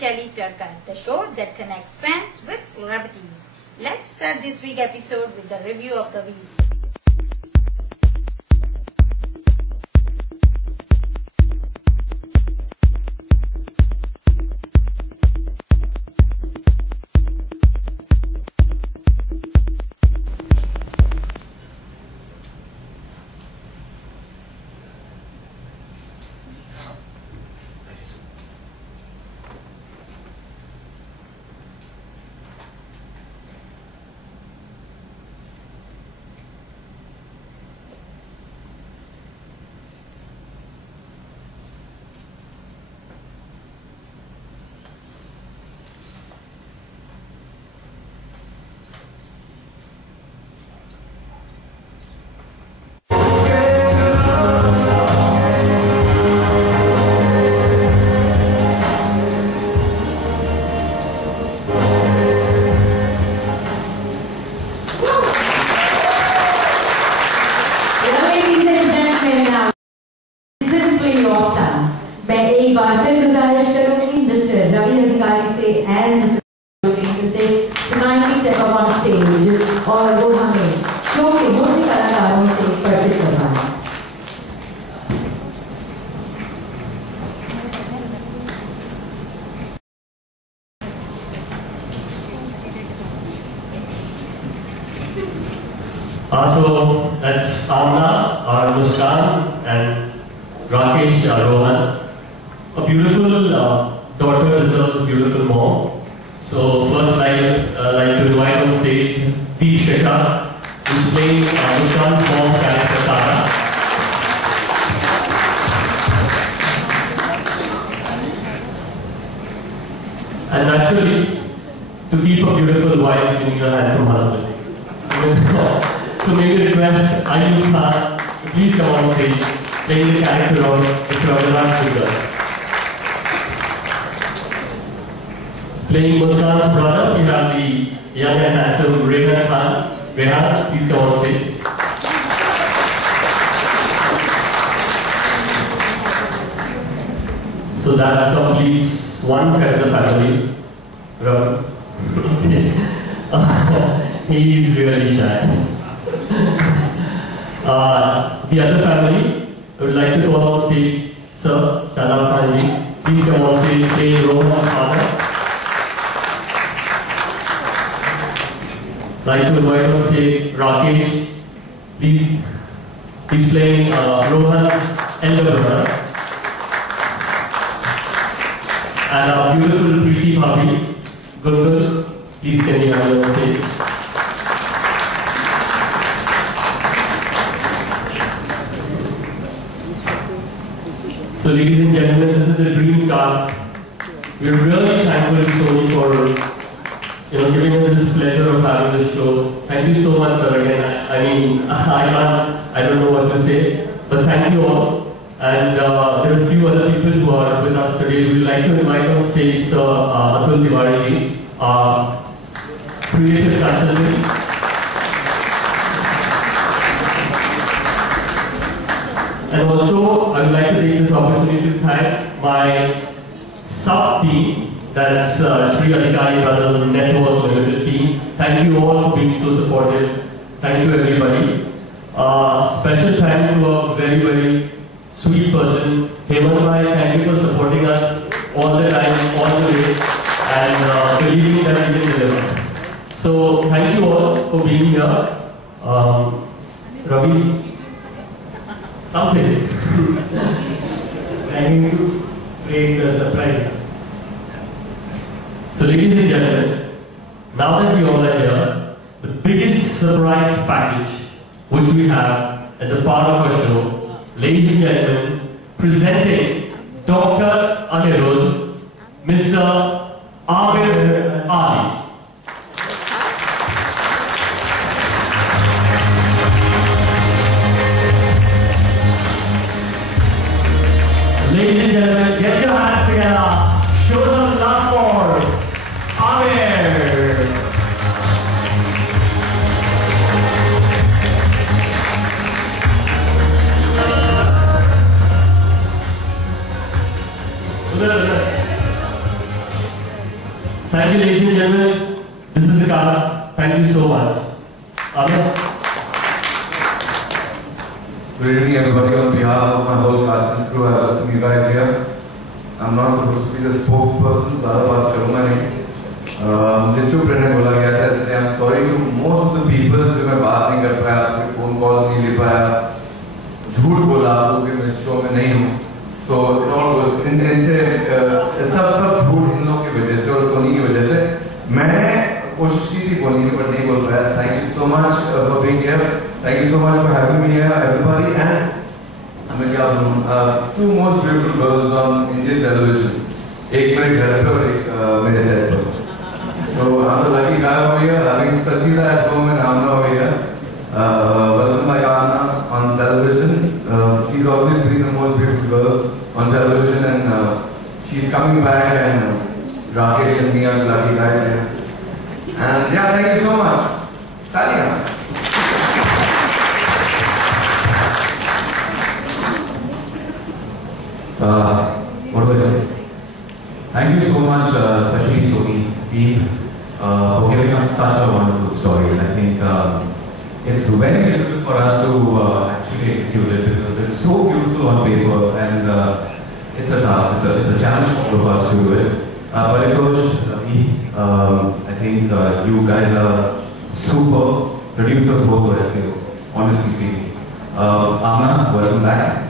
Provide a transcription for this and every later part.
Tele Tadka, the show that connects fans with celebrities. Let's start this week's episode with the review of the week. So that's Amna, Muskan, and Rakesh, Rohan. A beautiful daughter deserves a beautiful mom. So first I'd like to invite on stage Deekshika, who's playing Muskan's mom character Tara. And naturally, to keep a beautiful wife, you need a handsome husband. So may we request Ayub Khan to please come on stage, playing the character of Mr. Avinash Duggal. Playing Muskan's brother, we have the young and handsome Rehan Khan. Rehan, please come on stage. So that completes one set of the family. He is really shy. The other family, I would like to call on stage Sir Shadab Khan. Please come on stage, playing Rohan's father. I'd like to invite on stage Rakesh. Please, he's playing Rohan's elder brother. And our beautiful Preeti Bhabhi, Gulgul, please can you have on stage. So ladies and gentlemen, this is the dream cast. We're really thankful to Sony for giving us this pleasure of having this show. Thank you so much, sir. Again, I mean, I don't know what to say, but thank you all. And there are a few other people who are with us today. We'd like to invite on stage Sir Atul Tiwari, our creative consultant. And also, I would like to take this opportunity to thank my sub-team, that's Sri Adhikari Brothers Network Limited team. Thank you all for being so supportive. Thank you everybody. Special thanks to a very, very sweet person, Hemant Bhai. Thank you for supporting us all the time, all the way, and believing that we can deliver. So, thank you all for being here. Ravi, something. Thank you to create the surprise. So, ladies and gentlemen, now that we all are here, the biggest surprise package which we have as a part of our show, ladies and gentlemen, presenting Dr. Anirudh, Mr. Amir Ali. Ladies and gentlemen, get your hands together. Show some love for Amir. Thank you, ladies and gentlemen. This is the cast. Thank you so much. Amen. Good evening, everybody. On behalf of my whole cast and crew, I welcome you guys here. I'm not supposed to be the spokesperson, ज़्यादा बात करूँगा नहीं. मुझे चुप रहने बोला गया था, इसलिए I'm sorry to most of the people जो मैं बात नहीं कर पाया, आपके phone calls नहीं ले पाया, झूठ बोला आपको कि मैं इस शो में नहीं हूँ. So it all goes. इनसे सब झूठ इन लोगों की वजह से और सोनी की वजह से मैंने कोशिश की थी बोलने की पर नहीं बोल पाया. Thank you so much for being here. Thank you so much for having me here, everybody. And मैं क्या बोलूँ, two most beautiful girls on Indian television. एक मेरे घर पे और एक मेरे सेट पर. So I'm the lucky guy over here, having Sangeeta at home and Amna over here. Welcome my Amna on television. She's always been the most beautiful girl on television, and she's coming back. And Rakesh and me are the lucky guys here. And yeah, thank you so much. Talia. What do I say? Thank you so much, especially Sony team, for giving us such a wonderful story. And I think it's very difficult for us to actually execute it because it's so beautiful on paper, and it's a task, it's a challenge for all of us to do it. Paritosh, Ravi, I think you guys are super producers both of SEO, honestly speaking. Amna, welcome back.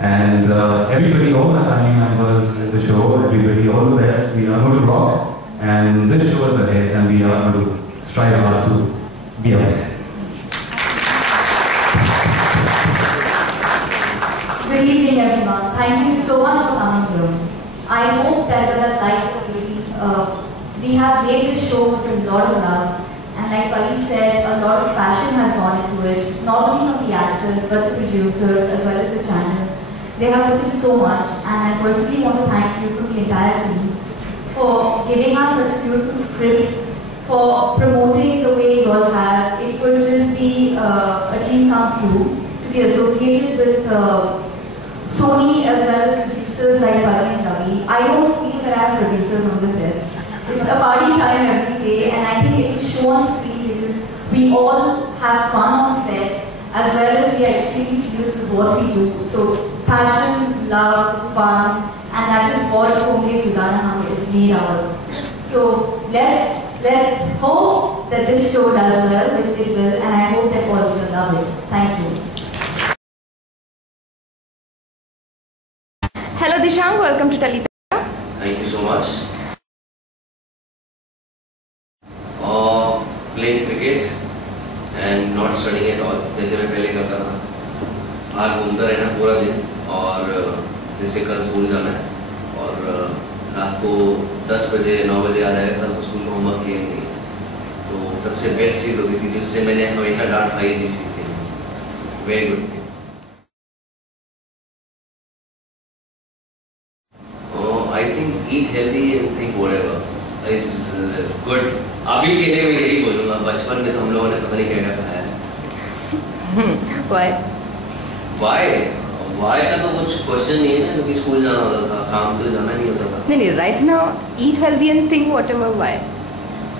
And everybody, all the family members in the show, everybody, all the best. We are going to rock, and this show is ahead, and we are going to strive hard to be out there. Good evening, everyone. Thank you so much for coming here. I hope that you have liked the video. We have made this show with a lot of love, and like Pali said, a lot of passion has gone into it, not only from the actors, but the producers, as well as the channel. They have put in so much, and I personally want to thank you from the entire team for giving us such a beautiful script, for promoting the way you all have. It would just be a dream come true to be associated with Sony as well as producers like Bhagat and Ravi. I don't feel that I have producers on the set. It's a party time every day, and I think it will show on screen because we all have fun on set as well as we are extremely serious with what we do. So passion, love, fun, and that is what Homely Jugana Hum is made out of. So let's hope that this show does well, which it will, and I hope that all of you love it. Thank you. Hello Dishang, welcome to Talita. Thank you so much. Playing cricket and not studying at all, जैसे मैं पहले करता था. आज घूमता रहना पूरा दिन, और जैसे कल स्कूल जाना है और रात को 10 बजे 9 बजे आ जाएगा, कल तो स्कूल में होमवर्क किया नहीं. तो सबसे बेस्ट चीज़ होती थी जिससे मैंने हमेशा डांट खाई है जिस चीज़ के लिए. Very good thing. I think eat healthy and think whatever is good. अभी के लिए मैं यही बोलूँगा, बचपन में तो हम लोगों ने पता नहीं क्या खाया है. वाई का तो कुछ क्वेश्चन नहीं है ना, क्योंकि स्कूल जाना होता था, काम तो जाना नहीं होता था. नहीं, right now eat healthy and think whatever. Why?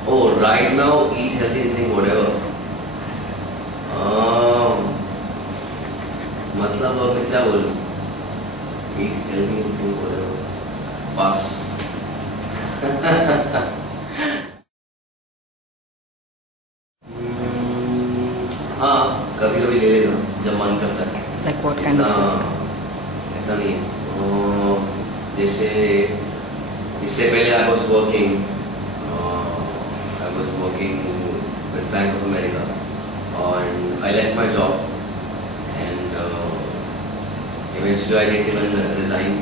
Oh, right now eat healthy and think whatever. मतलब अब मैं क्या बोलूँ? Eat healthy and think whatever. Pass. हाँ, कभी-कभी ले लेता हूँ जब मन करता है. Like what kind of risk? ऐसा नहीं है. जैसे इससे पहले I was working with Bank of America, and I left my job, and eventually I didn't even resign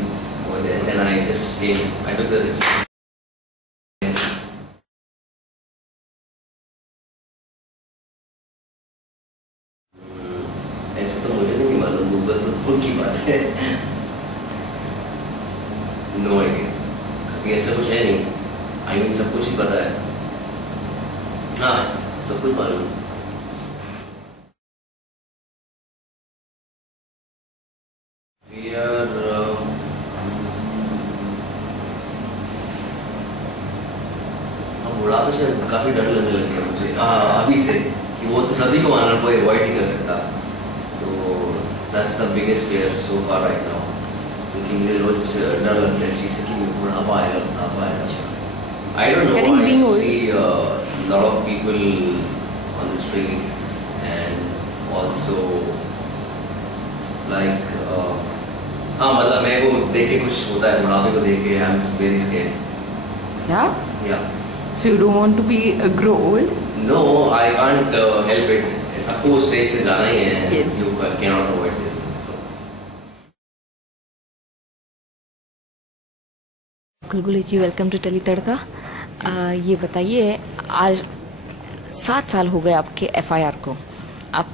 over there, and I just came. I took the risk. ऐसे तो मुझे नहीं मालूम, गूगल तो दूर की बात है. No idea. अभी ऐसा कुछ है नहीं. आई मीन सब कुछ ही पता है. हाँ, सब कुछ मालूम. बाद से काफ़ी डर लगने लग गया मुझे अभी से कि वो तो सभी को मानना कोई अवॉइड नहीं कर सकता, तो that's the biggest fair so far right now, क्योंकि मुझे रोज डर लगता है चीज़ से कि बुढ़ापा आएगा। I don't know, I see a lot of people on the streets and also like हाँ मतलब मैं वो देख के कुछ होता है, बुढ़ापे को देख के I'm very scared. Yeah? Yeah. So you don't want to be grow old? No, I can't help it. ऐसा को स्टेज से जाना ही है, Yes. You cannot avoid this. Gulguli ji, welcome to tele Tadka. ये बताइए, आज 7 साल हो गए आपके FIR को, आप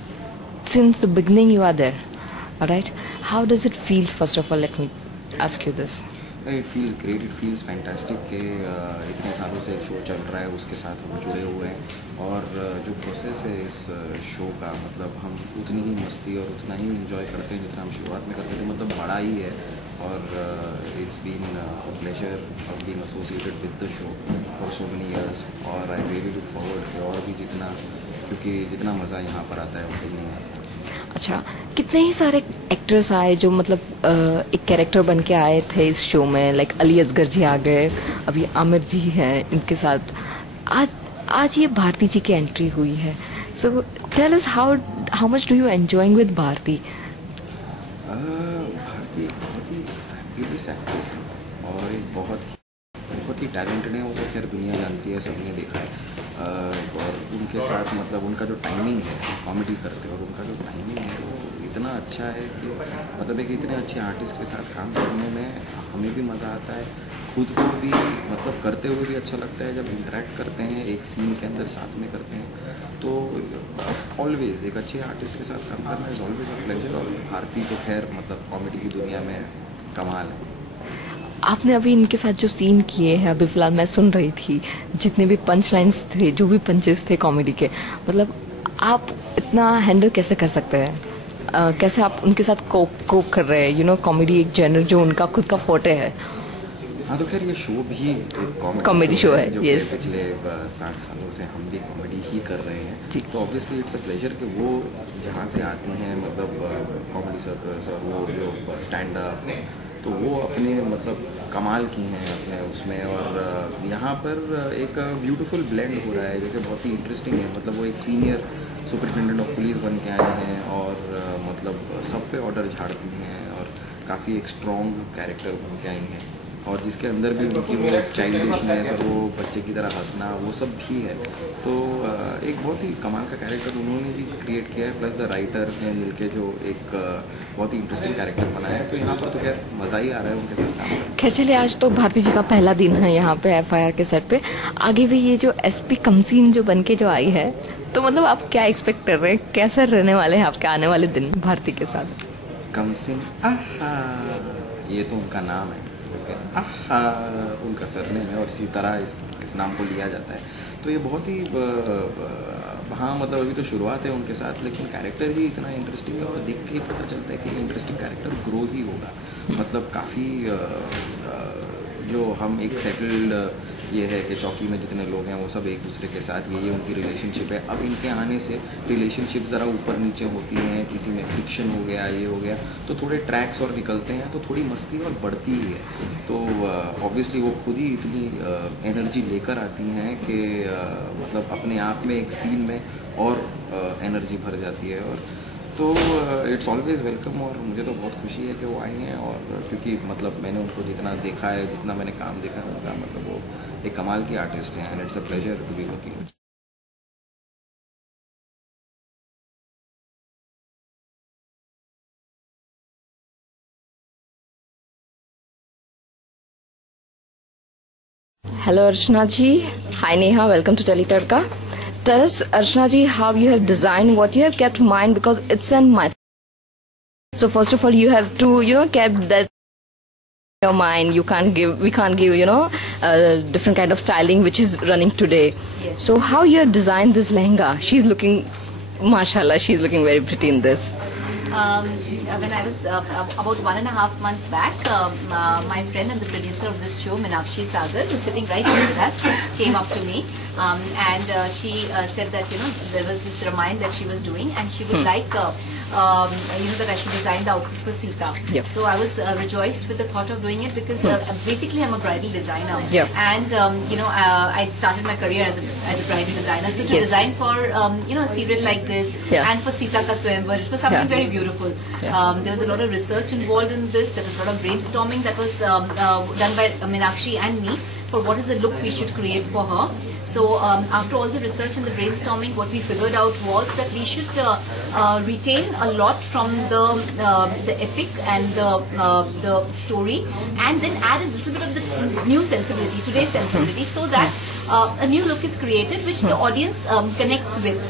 since the beginning you are there, right? How does it feel? First of all let me ask you this. It feels great, it feels fantastic कि इतने सालों से एक शो चल रहा है, उसके साथ हम जुड़े हुए हैं और जो प्रोसेस है इस शो का, मतलब हम उतनी ही मस्ती और उतना ही एंजॉय करते हैं जितना हम शुरुआत में करते थे, मतलब बड़ा ही है। और it's been a pleasure of being associated with the show for so many years, और आई रियली लुक फॉरवर्ड कि और भी जितना, क्योंकि जितना मज़ा यहाँ पर आता है वो कहीं नहीं आता। अच्छा, कितने ही सारे एक्टर्स आए जो मतलब एक कैरेक्टर बन के आए थे इस शो में, लाइक अली असगर जी आ गए, अभी आमिर जी हैं इनके साथ, आज ये भारती जी की एंट्री हुई है। So tell us how much do you enjoying with Bharti? Bharti बहुत ही फैबुलस एक्ट्रेस है और एक बहुत ही टैलेंटेड है, वो तो खैर दुनिया जानती है, सबने देखा है। और उनके साथ मतलब उनका जो टाइमिंग है, कॉमेडी करते हैं और उनका जो टाइमिंग है वो इतना अच्छा है कि मतलब एक इतने अच्छे आर्टिस्ट के साथ काम करने में हमें भी मज़ा आता है, खुद को भी मतलब करते हुए भी अच्छा लगता है। जब इंटरेक्ट करते हैं एक सीन के अंदर साथ में करते हैं तो ऑलवेज एक अच्छे आर्टिस्ट के साथ काम करना इज़ ऑलवेज अ प्लेजर। और भारती तो खैर मतलब कॉमेडी की दुनिया में कमाल है। आपने अभी इनके साथ जो सीन किए हैं, अभी फिलहाल मैं सुन रही थी, जितने भी पंच लाइन्स थे, जो भी पंचेस थे कॉमेडी के, मतलब आप इतना हैंडल कैसे कर सकते हैं? कैसे आप उनके साथ कोप कर रहे हैं? यू नो, कॉमेडी एक जेनर जो उनका खुद का फोटे है। हाँ तो खैर ये शो भी एक कॉमेडी शो है, जो यस। पिछले 60 सालों से हम भी कॉमेडी ही कर रहे हैं, तो ऑब्वियसली इट्स अ प्लेजर कि वो जहाँ से आती हैं मतलब कॉमेडी सर्कस और वो जो स्टैंड अप, तो वो अपने मतलब कमाल की हैं अपने उसमें। और यहाँ पर एक ब्यूटीफुल ब्लेंड हो रहा है जो कि बहुत ही इंटरेस्टिंग है। मतलब वो एक सीनियर सुपरिटेंडेंट ऑफ पुलिस बन के आए हैं और मतलब सब पे ऑर्डर झाड़ती हैं और काफ़ी एक स्ट्रॉन्ग कैरेक्टर बन के आई हैं, और जिसके अंदर भी उनकी वो चाइल्डिशनेस और वो बच्चे की तरह हंसना वो सब भी है। तो एक बहुत ही कमाल का कैरेक्टर उन्होंने भी क्रिएट किया है, प्लस द राइटर ने मिलके जो एक बहुत ही इंटरेस्टिंग कैरेक्टर बनाया है। तो यहाँ पर तो खैर मज़ा ही आ रहा है उनके साथ काम करके। खैर चलिए, आज तो भारती जी का पहला दिन है यहाँ पे FIR के सेट पे। आगे भी ये जो SP कमसीन जो बन के जो आई है, तो मतलब आप क्या एक्सपेक्ट कर रहे हैं? कैसे रहने वाले हैं आपके आने वाले दिन भारती के साथ? कमसीन, ये तो उनका नाम है, उनका सरनेम है और इसी तरह इस नाम को लिया जाता है। तो ये बहुत ही हाँ मतलब अभी तो शुरुआत है उनके साथ, लेकिन कैरेक्टर ही इतना इंटरेस्टिंग है और देख के ही पता चलता है कि इंटरेस्टिंग कैरेक्टर ग्रो ही होगा। मतलब काफ़ी जो हम एक सेटल्ड ये है कि चौकी में जितने लोग हैं वो सब एक दूसरे के साथ ये उनकी रिलेशनशिप है। अब इनके आने से रिलेशनशिप ज़रा ऊपर नीचे होती हैं, किसी में फ्रिक्शन हो गया, ये हो गया, तो थोड़े ट्रैक्स और निकलते हैं, तो थोड़ी मस्ती और बढ़ती ही है। तो ऑब्वियसली वो खुद ही इतनी एनर्जी लेकर आती हैं कि मतलब अपने आप में एक सीन में और एनर्जी भर जाती है। और तो इट्स ऑलवेज़ वेलकम, और मुझे तो बहुत खुशी है कि वो आई हैं। और क्योंकि मतलब मैंने उनको जितना देखा है, जितना मैंने काम देखा है उनका, मतलब वो एक कमाल की आर्टिस्ट हैं and it's a pleasure to be working. Hello Archana ji. Hi Neha, welcome to Teli Tadka. Tell us, Archana ji, how you have designed, what you have kept in mind, because it's in mind. So first of all, you have to, kept that in your mind. We can't give, different kind of styling which is running today. Yes. So how you have designed this lehenga? She's looking, mashallah, she's looking very pretty in this. When I was about 1.5 months back, my friend and the producer of this show, Meenakshi Sagar, who's sitting right here with us, came up to me and she said that there was this Ramayana that she was doing and she would like that I should design the outfit for Sita. Yep. So I was rejoiced with the thought of doing it because basically I'm a bridal designer, Yep. and I started my career as a bridal designer. So to Yes. design for a serial like this Yeah. and for Sita Ka Swayamvar, it was something Yeah. very beautiful. Yeah. There was a lot of research involved in this. There was a lot of brainstorming that was done by Meenakshi and me for what is the look we should create for her. So after all the research and the brainstorming, what we figured out was that we should retain a lot from the epic and the story, and then add a little bit of the new sensibility, today's sensibility, so that a new look is created which the audience connects with.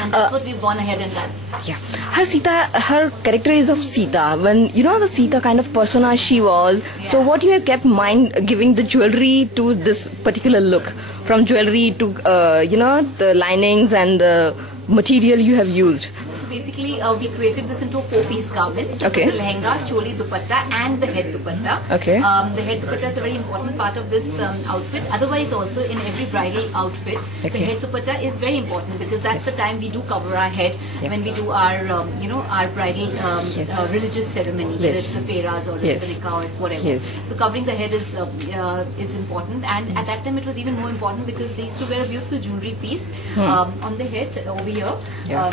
And that's what we've gone ahead and done. Yeah. Her character is of Sita. When the Sita kind of persona she was. Yeah. So what you have kept mind giving the jewelry to this particular look, from jewelry to the linings and the material you have used. So basically, we created this into a 4-piece garment. So Okay. it was a lehenga, choli, dupatta, and the head dupatta. Okay. The head dupatta is a very important part of this outfit. Otherwise, also in every bridal outfit, the Okay. head dupatta is very important because that's the time we do cover our head Yeah. when we do our, our bridal religious ceremony, whether Yes. it's the fairas or Yes. it's the nikah or it's whatever. Yes. So covering the head is important, and at that time it was even more important because they used to wear a beautiful jewelry piece on the head over here, Yeah.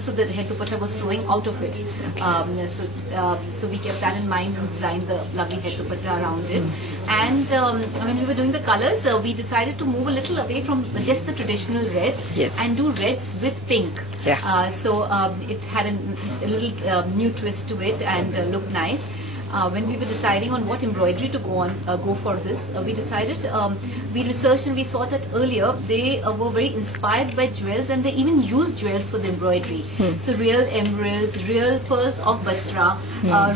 so the head dupatta was flowing out of it. So we kept that in mind and designed the lovely head dupatta around it. And when we were doing the colors, we decided to move a little away from just the traditional reds Yes. and do reds with pink. Yeah. So it had a little new twist to it and looked nice. When we were deciding on what embroidery to go for this, we decided, we researched and we saw that earlier they were very inspired by jewels, and they even used jewels for the embroidery. So real emeralds, real pearls of Basra,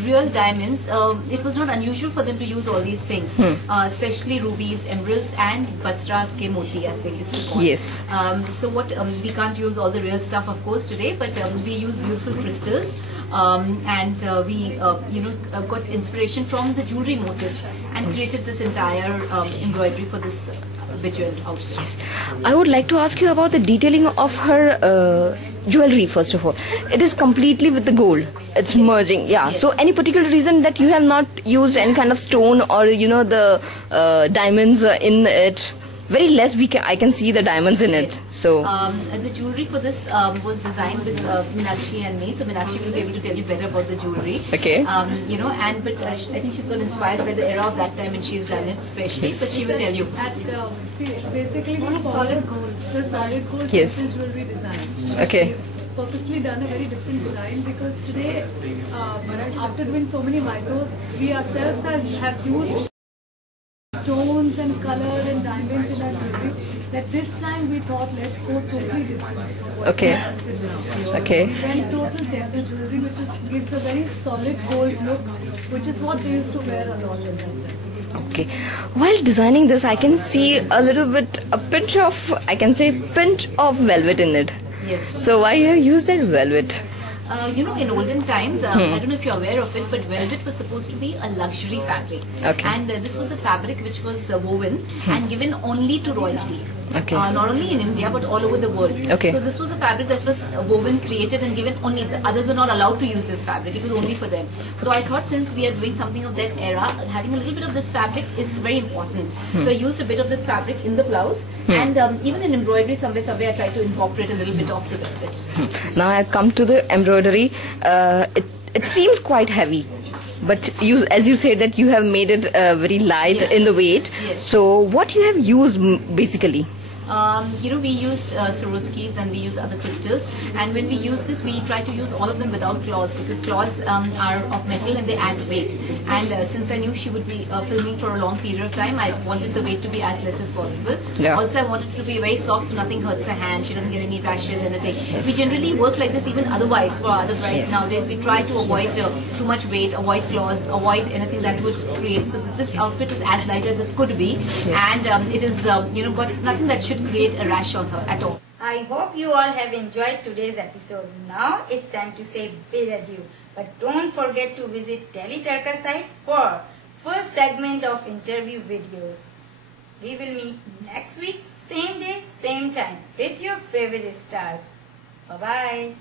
real diamonds. It was not unusual for them to use all these things, especially rubies, emeralds, and Basra ke moti, as they used to call it. Yes. So what we can't use all the real stuff, of course, today, but we use beautiful crystals, and we got inspiration from the jewelry motifs and created this entire embroidery for this bejeweled outfit. I would like to ask you about the detailing of her jewelry first of all. It is completely with the gold. It's merging. Yeah. Yes. So any particular reason that you have not used any kind of stone or the diamonds in it? Very less I can see the diamonds in it. So the jewelry for this was designed with Meenakshi and me. So Meenakshi will be able to tell you better about the jewelry. Okay. But I think she's got inspired by the era of that time and she's done it specially. But she will tell you. Basically, the solid gold Yes. jewelry design. okay. Purposely done a very different design because today, after doing so many mythos, we ourselves have used stones and color and diamonds in our jewelry, that this time we thought let's go totally different. Okay. Okay. Then total temple jewelry which gives a very solid gold look, which is what they used to wear a lot in that time. Okay. While designing this, I can see a pinch of velvet in it. Yes. So why you have used that velvet? In olden times, I don't know if you're aware of it, but velvet was supposed to be a luxury fabric. Okay. And this was a fabric which was woven and given only to royalty. Okay. Not only in India, but all over the world. Okay. So this was a fabric that was woven, created and given only. The others were not allowed to use this fabric. It was only for them. So I thought since we are doing something of that era, having a little bit of this fabric is very important. So I used a bit of this fabric in the blouse. And even in embroidery, somewhere I tried to incorporate a little bit of the velvet. Now I come to the embroidery. It seems quite heavy, but as you said that you have made it very light in the weight. Yes. So what you have used basically? We used Swarovskis and we use other crystals, and when we use this we try to use all of them without claws, because claws are of metal and they add weight, and since I knew she would be filming for a long period of time, I wanted the weight to be as less as possible. Yeah. Also I wanted it to be very soft so nothing hurts her hand, she doesn't get any rashes, anything. We generally work like this even otherwise for other brides. Nowadays we try to avoid too much weight, avoid claws, avoid anything that would create, so that this outfit is as light as it could be, and it is got nothing that should create a rash on her at all. I I hope you all have enjoyed today's episode. Now it's time to say bid adieu. But don't forget to visit Teletarka site for full segment of interview videos. We will meet next week, same day, same time with your favorite stars. Bye-bye.